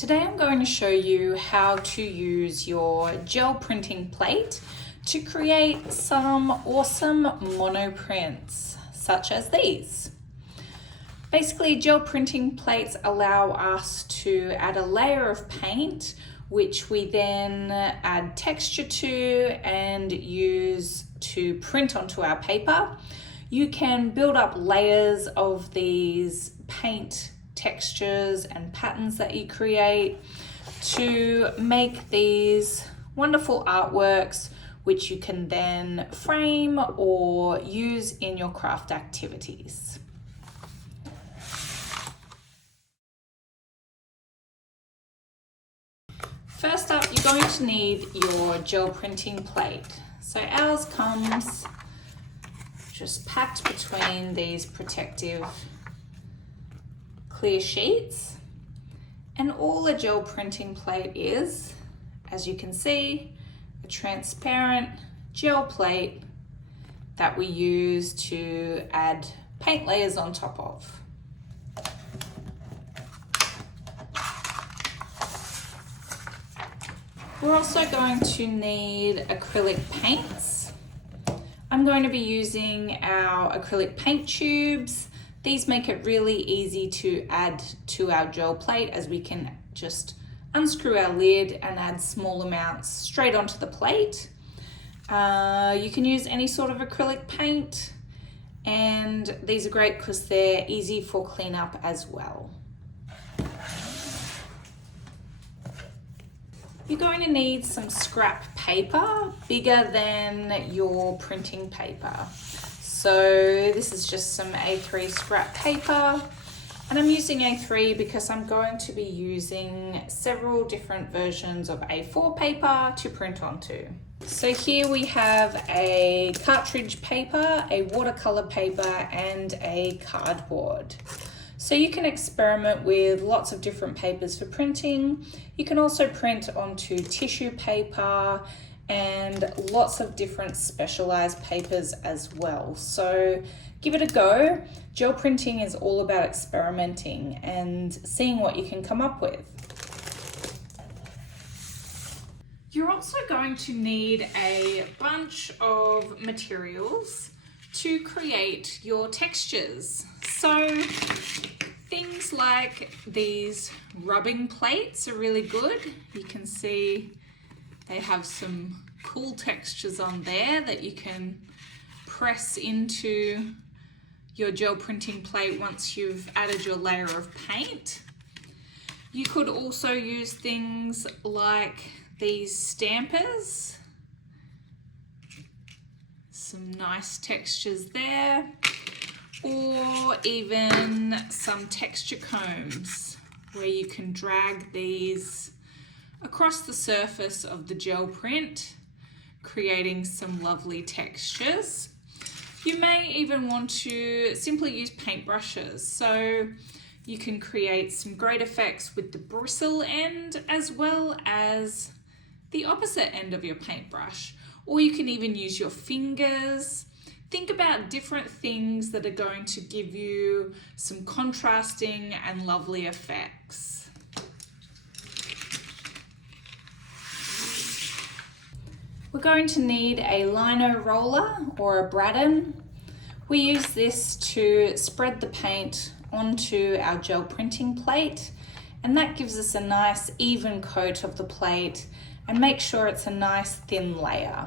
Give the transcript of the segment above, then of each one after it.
Today I'm going to show you how to use your gel printing plate to create some awesome monoprints, such as these. Basically, gel printing plates allow us to add a layer of paint, which we then add texture to and use to print onto our paper. You can build up layers of these paint textures and patterns that you create to make these wonderful artworks, which you can then frame or use in your craft activities. First up, you're going to need your gel printing plate. So ours comes just packed between these protective clear sheets, and all a gel printing plate is, as you can see, a transparent gel plate that we use to add paint layers on top of. We're also going to need acrylic paints. I'm going to be using our acrylic paint tubes. These make it really easy to add to our gel plate, as we can just unscrew our lid and add small amounts straight onto the plate. You can use any sort of acrylic paint, and these are great because they're easy for cleanup as well. You're going to need some scrap paper bigger than your printing paper. So this is just some A3 scrap paper, and I'm using A3 because I'm going to be using several different versions of A4 paper to print onto. So here we have a cartridge paper, a watercolor paper, and a cardboard. So you can experiment with lots of different papers for printing. You can also print onto tissue paper and lots of different specialized papers as well. So give it a go. Gel printing is all about experimenting and seeing what you can come up with. You're also going to need a bunch of materials to create your textures. So things like these rubbing plates are really good. You can see they have some cool textures on there that you can press into your gel printing plate once you've added your layer of paint. You could also use things like these stampers. Some nice textures there. Or even some texture combs where you can drag these across the surface of the gel print, creating some lovely textures. You may even want to simply use paintbrushes, so you can create some great effects with the bristle end as well as the opposite end of your paintbrush. Or you can even use your fingers. Think about different things that are going to give you some contrasting and lovely effects. We're going to need a lino roller or a Braddon. We use this to spread the paint onto our gel printing plate, and that gives us a nice even coat of the plate and make sure it's a nice thin layer.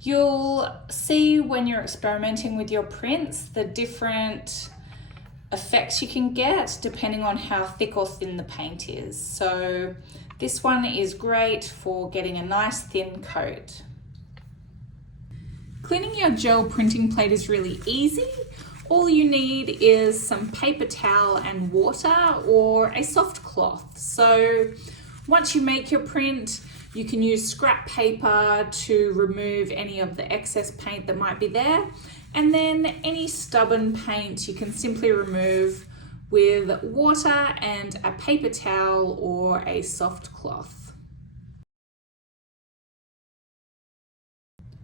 You'll see when you're experimenting with your prints the different effects you can get depending on how thick or thin the paint is. So this one is great for getting a nice thin coat. Cleaning your gel printing plate is really easy. All you need is some paper towel and water or a soft cloth. So once you make your print, you can use scrap paper to remove any of the excess paint that might be there. And then any stubborn paint you can simply remove with water and a paper towel or a soft cloth.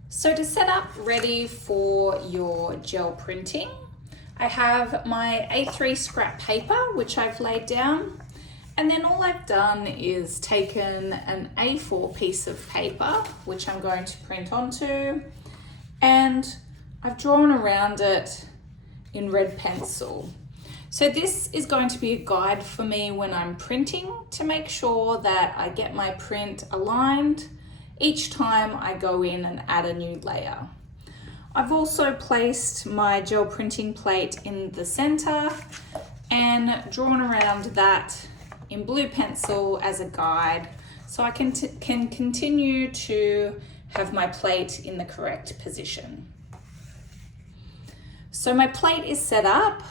So to set up ready for your gel printing, I have my A3 scrap paper, which I've laid down, And then all I've done is taken an A4 piece of paper, which I'm going to print onto, and I've drawn around it in red pencil. So this is going to be a guide for me when I'm printing to make sure that I get my print aligned each time I go in and add a new layer. I've also placed my gel printing plate in the center and drawn around that in blue pencil as a guide so I can continue to have my plate in the correct position. So my plate is set up.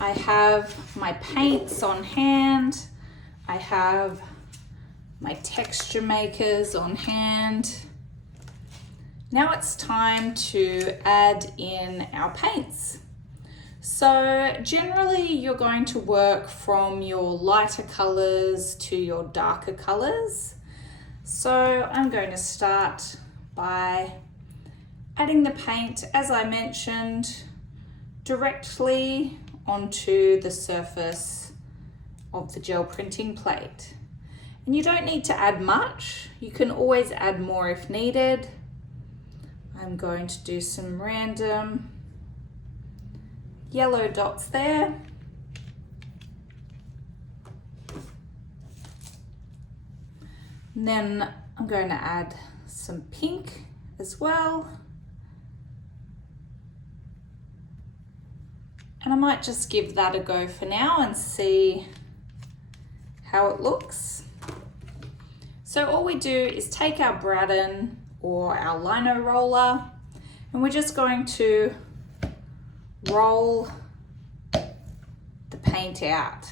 I have my paints on hand. I have my texture makers on hand. Now it's time to add in our paints. So generally you're going to work from your lighter colors to your darker colors. So I'm going to start by adding the paint, as I mentioned, directly onto the surface of the gel printing plate. And you don't need to add much. You can always add more if needed. I'm going to do some random yellow dots there. And then I'm going to add some pink as well. And I might just give that a go for now and see how it looks. So all we do is take our Braddon or our lino roller and we're just going to roll the paint out.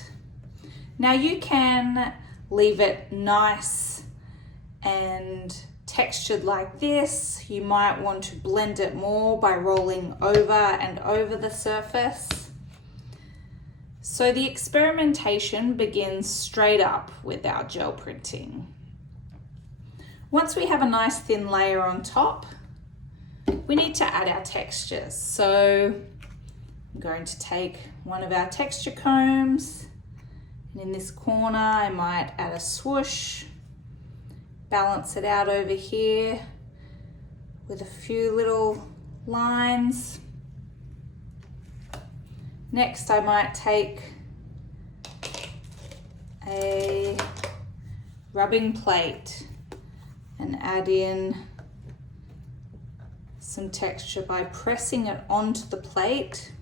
Now you can leave it nice and textured like this. You might want to blend it more by rolling over and over the surface. So the experimentation begins straight up with our gel printing. Once we have a nice thin layer on top, we need to add our textures. So I'm going to take one of our texture combs, and in this corner I might add a swoosh, balance it out over here with a few little lines. Next I might take a rubbing plate and add in some texture by pressing it onto the plate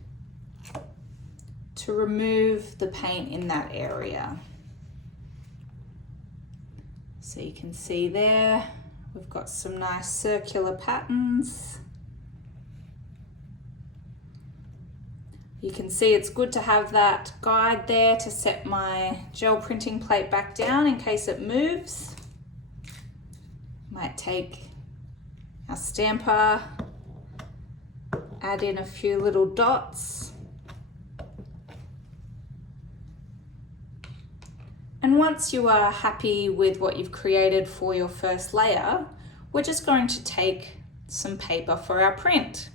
to remove the paint in that area. So you can see there, we've got some nice circular patterns. You can see it's good to have that guide there to set my gel printing plate back down in case it moves. Might take our stamper, add in a few little dots. And once you are happy with what you've created for your first layer, we're just going to take some paper for our print.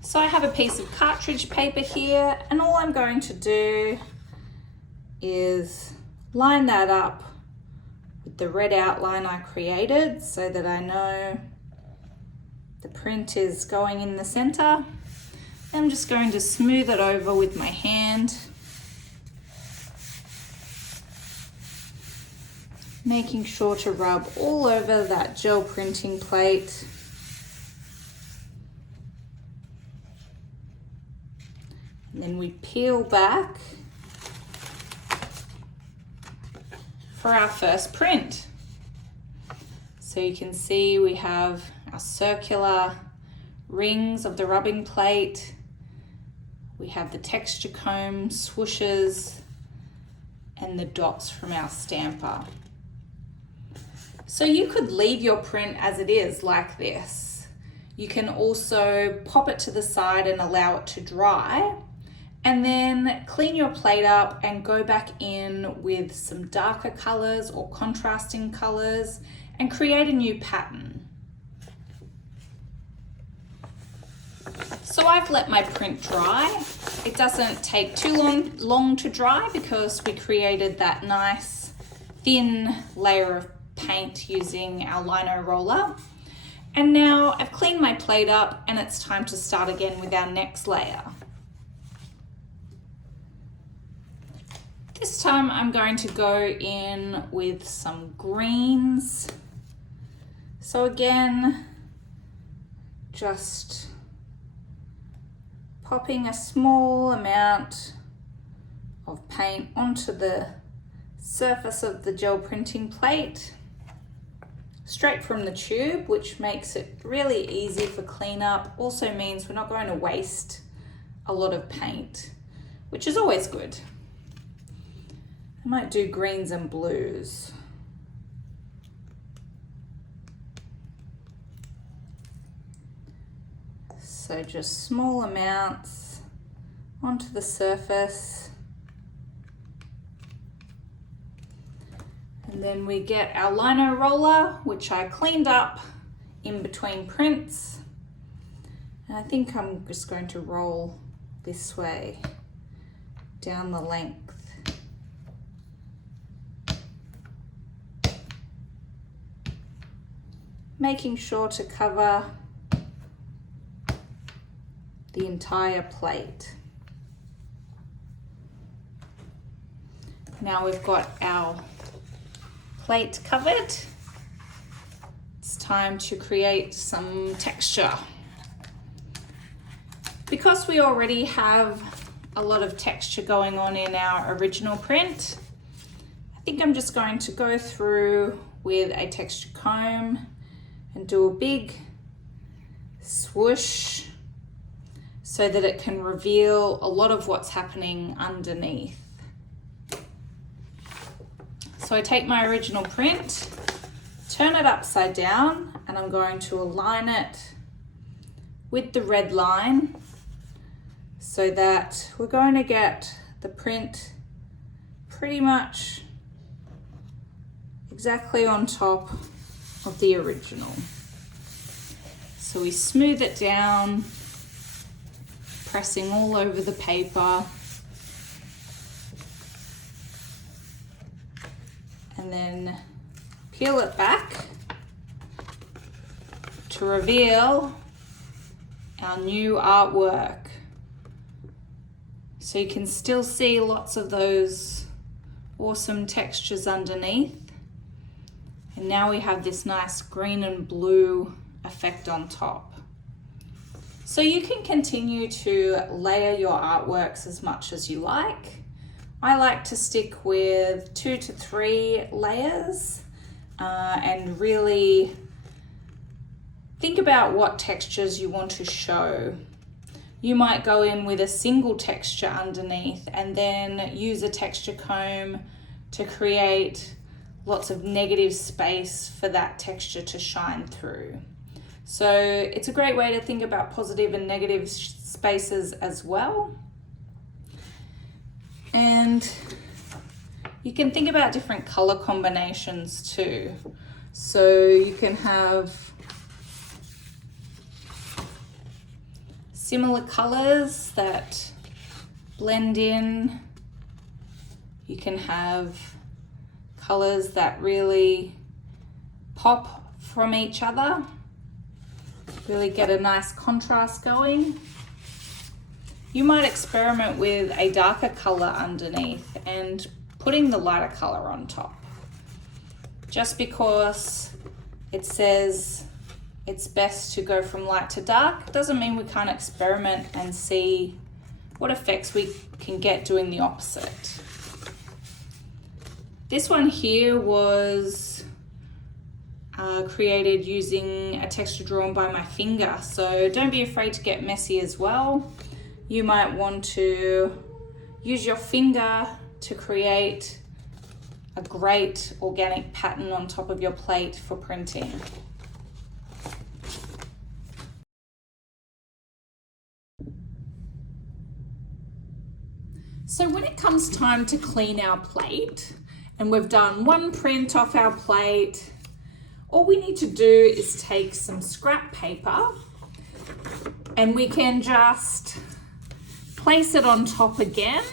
So I have a piece of cartridge paper here, and all I'm going to do is line that up with the red outline I created so that I know the print is going in the center. I'm just going to smooth it over with my hand, making sure to rub all over that gel printing plate. And then we peel back for our first print. So you can see we have our circular rings of the rubbing plate. We have the texture comb, swooshes, and the dots from our stamper. So you could leave your print as it is like this. You can also pop it to the side and allow it to dry, and then clean your plate up and go back in with some darker colors or contrasting colors and create a new pattern. So I've let my print dry It doesn't take too long to dry because we created that nice thin layer of paint using our lino roller. And now I've cleaned my plate up and it's time to start again with our next layer. This time I'm going to go in with some greens. So again, just popping a small amount of paint onto the surface of the gel printing plate, straight from the tube, which makes it really easy for cleanup. Also means we're not going to waste a lot of paint, which is always good. I might do greens and blues. So just small amounts onto the surface. And then we get our lino roller, which I cleaned up in between prints. And I think I'm just going to roll this way down the length. Making sure to cover the entire plate. Now we've got our plate covered. It's time to create some texture. Because we already have a lot of texture going on in our original print, I think I'm just going to go through with a texture comb and do a big swoosh so that it can reveal a lot of what's happening underneath. So I take my original print, turn it upside down, and I'm going to align it with the red line so that we're going to get the print pretty much exactly on top of the original. So we smooth it down, pressing all over the paper, and then peel it back to reveal our new artwork. So you can still see lots of those awesome textures underneath. And now we have this nice green and blue effect on top. So you can continue to layer your artworks as much as you like. I like to stick with 2 to 3 layers and really think about what textures you want to show. You might go in with a single texture underneath and then use a texture comb to create lots of negative space for that texture to shine through. So it's a great way to think about positive and negative spaces as well. And you can think about different color combinations too. So you can have similar colors that blend in. You can have colors that really pop from each other. Really get a nice contrast going. You might experiment with a darker color underneath and putting the lighter color on top. Just because it says it's best to go from light to dark doesn't mean we can't experiment and see what effects we can get doing the opposite. This one here was created using a texture drawn by my finger, so don't be afraid to get messy as well. You might want to use your finger to create a great organic pattern on top of your plate for printing. So when it comes time to clean our plate, and we've done one print off our plate, all we need to do is take some scrap paper and we can just place it on top again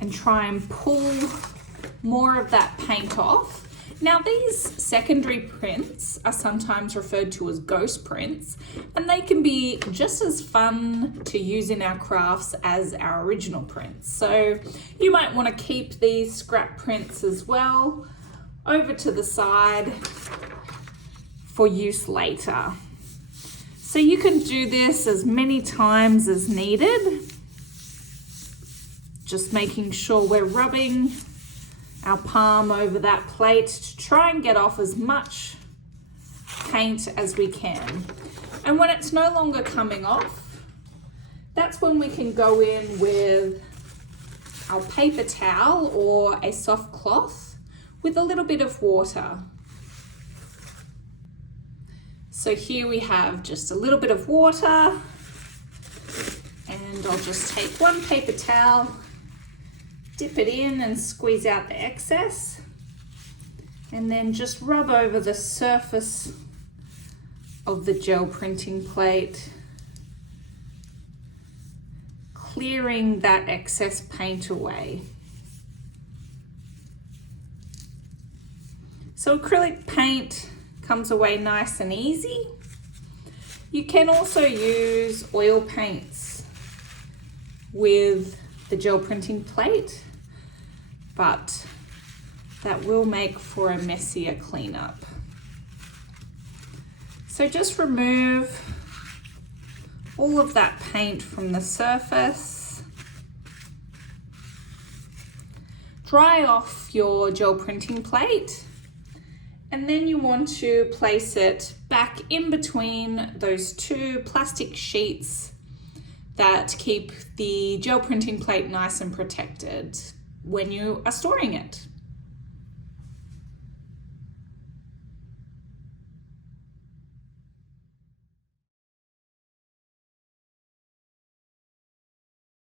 and try and pull more of that paint off. Now these secondary prints are sometimes referred to as ghost prints, and they can be just as fun to use in our crafts as our original prints. So you might want to keep these scrap prints as well over to the side for use later. So you can do this as many times as needed, just making sure we're rubbing our palm over that plate to try and get off as much paint as we can. And when it's no longer coming off, that's when we can go in with our paper towel or a soft cloth with a little bit of water. So here we have just a little bit of water, and I'll just take one paper towel, dip it in and squeeze out the excess, and then just rub over the surface of the gel printing plate, clearing that excess paint away. So acrylic paint comes away nice and easy. You can also use oil paints with the gel printing plate, but that will make for a messier cleanup. So just remove all of that paint from the surface. Dry off your gel printing plate, and then you want to place it back in between those two plastic sheets that keep the gel printing plate nice and protected when you are storing it.